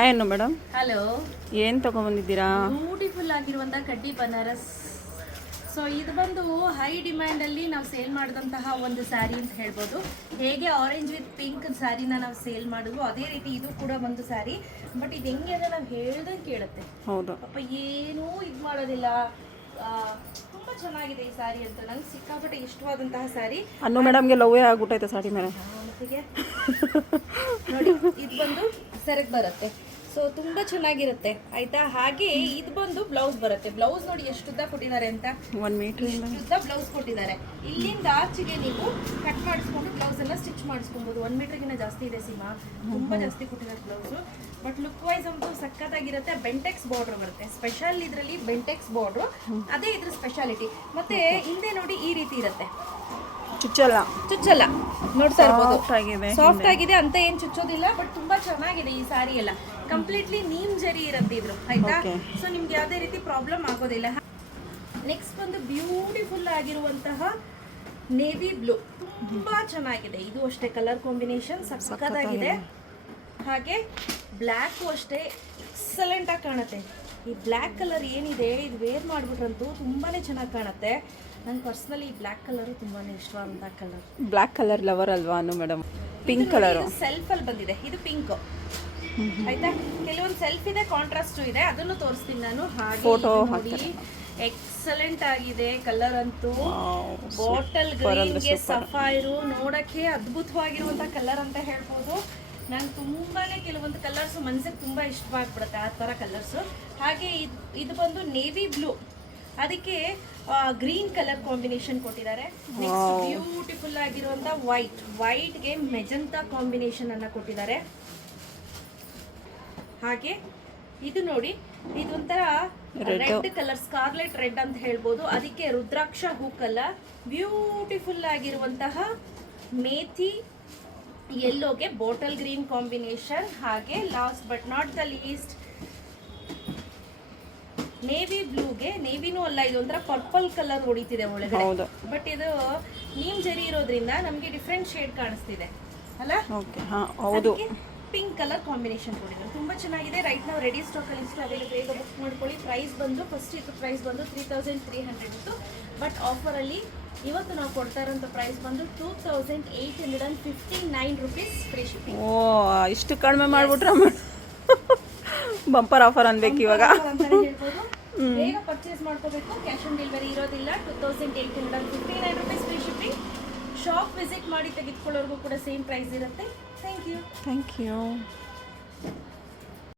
Hi ಅನ್ನು madam, hello. ಏನು ತಗೊಂಬಂದಿದ್ದೀರಾ? Beautiful ಆಗಿರುವಂಥ ಕಡ್ಡಿ ಬನಾರಸ್. ಸೊ ಇದು ಬಂದು ಹೈ ಡಿಮ್ಯಾಂಡಲ್ಲಿ ನಾವು ಸೇಲ್ ಮಾಡಿದಂತಹ ಒಂದು ಸ್ಯಾರಿ ಅಂತ ಹೇಳ್ಬೋದು. ಹೇಗೆ ಆರೆಂಜ್ ವಿತ್ ಪಿಂಕ್ ಸ್ಯಾರಿನ ನಾವು ಸೇಲ್ ಮಾಡಿದ್ವು ಅದೇ ರೀತಿ ಇದು ಕೂಡ ಒಂದು ಸ್ಯಾರಿ. ಬಟ್ ಇದು ಹೆಂಗೆ ಅಂದರೆ ನಾವು ಹೇಳ್ದಂಗೆ ಕೇಳುತ್ತೆ. ಹೌದು, ಪಾಪ ಏನೂ ಇದು ಮಾಡೋದಿಲ್ಲ. ತುಂಬ ಚೆನ್ನಾಗಿದೆ ಈ ಸ್ಯಾರಿ ಅಂತ ನಂಗೆ ಸಿಕ್ಕಾಪಟ್ಟೆ ಇಷ್ಟವಾದಂತಹ ಸ್ಯಾರಿ. ಅನ್ನು ಮೇಡಮ್ಗೆ ಲವ್ವೇ ಆಗ್ಬಿಟ್ಟೈತೆ ಸಾರಿ ಮೇಲೆ. ನೋಡಿ ಇದು ಬಂದು ಸೆರೆಗೆ ಬರುತ್ತೆ. ಸೊ ತುಂಬ ಚೆನ್ನಾಗಿರುತ್ತೆ ಆಯ್ತಾ. ಹಾಗೆ ಇದು ಬಂದು ಬ್ಲೌಸ್ ಬರುತ್ತೆ. ಬ್ಲೌಸ್ ನೋಡಿ ಎಷ್ಟು ಉದ್ದ ಕೊಟ್ಟಿದ್ದಾರೆ ಅಂತ. 1 ಮೀಟರ್ ಉದ್ದ ಬ್ಲೌಸ್ ಕೊಟ್ಟಿದ್ದಾರೆ. ಇಲ್ಲಿಂದ ಆಚೆಗೆ ನೀವು ಕಟ್ ಮಾಡಿಸ್ಕೊಂಡು ಬ್ಲೌಸನ್ನು ಸ್ಟಿಚ್ ಮಾಡಿಸ್ಕೊಬೋದು. 1 ಮೀಟರ್ಗಿಂತ ಜಾಸ್ತಿ ಇದೆ ಸೀಮಾ, ತುಂಬ ಜಾಸ್ತಿ ಕೊಟ್ಟಿದ್ದಾರೆ ಬ್ಲೌಸು. ಬಟ್ ಲುಕ್ ವೈಸ್ ಅಂತೂ ಸಖತ್ತಾಗಿರುತ್ತೆ. ಬೆಂಟೆಕ್ಸ್ ಬಾರ್ಡ್ರ್ ಬರುತ್ತೆ ಸ್ಪೆಷಲ್ ಇದರಲ್ಲಿ. ಬೆಂಟೆಕ್ಸ್ ಬಾರ್ಡ್ರು ಅದೇ ಇದ್ರ ಸ್ಪೆಷಾಲಿಟಿ. ಮತ್ತೆ ಹಿಂದೆ ನೋಡಿ ಈ ರೀತಿ ಇರುತ್ತೆ, ಚುಚ್ಚಲ್ಲ ನೋಡ್ತಾ ಇರ್ಬೋದು. ಸಾಫ್ಟ್ ಆಗಿದೆ ಅಂತ ಏನು ಚುಚ್ಚೋದಿಲ್ಲ. ಬಟ್ ತುಂಬಾ ಚೆನ್ನಾಗಿದೆ ಈ ಸ್ಯಾರಿ ಎಲ್ಲ. ಕಂಪ್ಲೀಟ್ಲಿ ನೀಮ್ ಜರಿ ಇರುತ್ತೆ ಇದ್ರು ಆಯ್ತಾ. ಸೊ ನಿಮ್ಗೆ ಯಾವುದೇ ರೀತಿ ಪ್ರಾಬ್ಲಮ್ ಆಗೋದಿಲ್ಲ. ನೆಕ್ಸ್ಟ್ ಬಂದು ಬ್ಯೂಟಿಫುಲ್ ಆಗಿರುವಂತಹ ನೇವಿ ಬ್ಲೂ, ತುಂಬಾ ಚೆನ್ನಾಗಿದೆ. ಇದು ಅಷ್ಟೇ ಕಲರ್ ಕಾಂಬಿನೇಷನ್ ಸಖತ್ತಾಗಿದೆ. ಹಾಗೆ ಬ್ಲ್ಯಾಕು ಅಷ್ಟೇ ಎಕ್ಸಲೆಂಟ್ ಆಗಿ ಕಾಣುತ್ತೆ. ಈ ಬ್ಲ್ಯಾಕ್ ಕಲರ್ ಏನಿದೆ ಇದು ವೇರ್ ಮಾಡ್ಬಿಟ್ರಂತೂ ತುಂಬಾನೇ ಚೆನ್ನಾಗಿ ಕಾಣುತ್ತೆ. ನಂಗೆ ಪರ್ಸ್ನಲಿ ಈ ಬ್ಲ್ಯಾಕ್ ಕಲರು ತುಂಬಾ ಇಷ್ಟವಾದಂಥ ಕಲರ್. ಬ್ಲ್ಯಾಕ್ ಕಲರ್ ಲವರ್ ಅಲ್ವಾ ಅನ್ನು ಮೇಡಮ್? ಪಿಂಕ್ ಕಲರು ಸೆಲ್ಫಲ್ಲಿ ಬಂದಿದೆ. ಇದು ಪಿಂಕ್ ಆಯ್ತಾ. ಕೆಲವೊಂದು ಸೆಲ್ಫ್ ಇದೆ, ಕಾಂಟ್ರಾಸ್ಟು ಇದೆ, ಅದನ್ನು ತೋರಿಸ್ತೀನಿ ನಾನು. ಹಾಗೆ ಫೋಟೋ ನೋಡಿ ಎಕ್ಸಲೆಂಟ್ ಆಗಿದೆ ಕಲರ್ ಅಂತೂ. ಬಾಟಲ್ ಗ್ರೀನ್ಗೆ ಸಫೈರು ನೋಡಕ್ಕೆ ಅದ್ಭುತವಾಗಿರುವಂಥ ಕಲರ್ ಅಂತ ಹೇಳ್ಬೋದು. ನಂಗೆ ತುಂಬಾನೇ ಕೆಲವೊಂದು ಕಲರ್ಸ್ ಮನಸ್ಸಿಗೆ ತುಂಬಾ ಇಷ್ಟವಾಗ್ಬಿಡುತ್ತೆ ಆ ಥರ ಕಲರ್ಸು. ಹಾಗೆ ಇದು ಬಂದು ನೇವಿ ಬ್ಲೂ, ಅದಕ್ಕೆ ಗ್ರೀನ್ ಕಲರ್ ಕಾಂಬಿನೇಷನ್ ಕೊಟ್ಟಿದ್ದಾರೆ. ನೆಕ್ಸ್ಟ್ ಬ್ಯೂಟಿಫುಲ್ ಆಗಿರುವಂತ ವೈಟ್ಗೆ ಮೆಜಂತಾ ಕಾಂಬಿನೇಷನ್ ಅನ್ನ ಕೊಟ್ಟಿದ್ದಾರೆ. ಹಾಗೆ ಇದು ನೋಡಿ, ಇದೊಂಥರ ರೆಡ್ ಕಲರ್, ಸ್ಕಾರ್ಲೆಟ್ ರೆಡ್ ಅಂತ ಹೇಳ್ಬೋದು. ಅದಕ್ಕೆ ರುದ್ರಾಕ್ಷ ಹೂ ಕಲರ್, ಬ್ಯೂಟಿಫುಲ್ ಆಗಿರುವಂತಹ ಮೇಥಿ ಯೆಲ್ಲೋಗೆ ಬಾಟಲ್ ಗ್ರೀನ್ ಕಾಂಬಿನೇಷನ್. ಹಾಗೆ last but not the least navy ಬ್ಲೂಗೆ, ನೇವಿನೂ ಅಲ್ಲ, ಇದೊಂಥರ ಪರ್ಪಲ್ ಕಲರ್ ಹೊಡಿತಿದೆ ಒಳಗಡೆ. ಬಟ್ ಇದು ನೀಮ್ ಜರಿ ಇರೋದ್ರಿಂದ ನಮಗೆ ಡಿಫ್ರೆಂಟ್ ಶೇಡ್ ಕಾಣಿಸ್ತಿದೆ ಅಲ್ಲ. ಹೌದು, ಪಿಂಕ್ ಕಲರ್ ಕಾಂಬಿನೇಷನ್ ಕೊಟ್ಟಿದ್ದಾರೆ. ತುಂಬಾ ಚೆನ್ನಾಗಿದೆ. ರೈಟ್ ನಾವು ರೆಡಿ ಸ್ಟಾಕ್ ಅಲ್ಲಿ ಇಷ್ಟು ಅವೈಲೇಬಲ್ ಬೇಗ ಬುಕ್ ಮಾಡ್ಕೊಳ್ಳಿ. ಪ್ರೈಸ್ ಬಂದು ಫಸ್ಟ್ ಇದು ಪ್ರೈಸ್ ಬಂದು 3300 ಇತ್ತು. ಬಟ್ ಆಫರಲ್ಲಿ ಇವತ್ತು ನಾವು ಕೊಡ್ತಾ ಇರೋಂಥ ಪ್ರೈಸ್ ಬಂದು 2859 ರುಪೀಸ್ ಫ್ರೀ ಶಿಪ್ಪಿಂಗ್. ಓ, ಇಷ್ಟು ಕಡಿಮೆ ಮಾಡ್ಬಿಟ್ರ? ಬಂಪರ್ ಆಫರ್ ಅನ್ಬೇಕು ಇವಾಗ ಅಂತಾನೆ ಹೇಳ್ಬೋದು. ಬೇಗ ಪರ್ಚೇಸ್ ಮಾಡ್ಕೋಬೇಕು. ಕ್ಯಾಶ್ ಆನ್ ಡೆಲಿವರಿ ಇರೋದಿಲ್ಲ. 2859 rupees free shipping. Shop visit ಮಾಡಿ ತೆಗೆದುಕೊಳ್ಳೋರ್ಗೂ ಕೂಡ ಸೇಮ್ ಪ್ರೈಸ್ ಇರುತ್ತೆ. Thank you.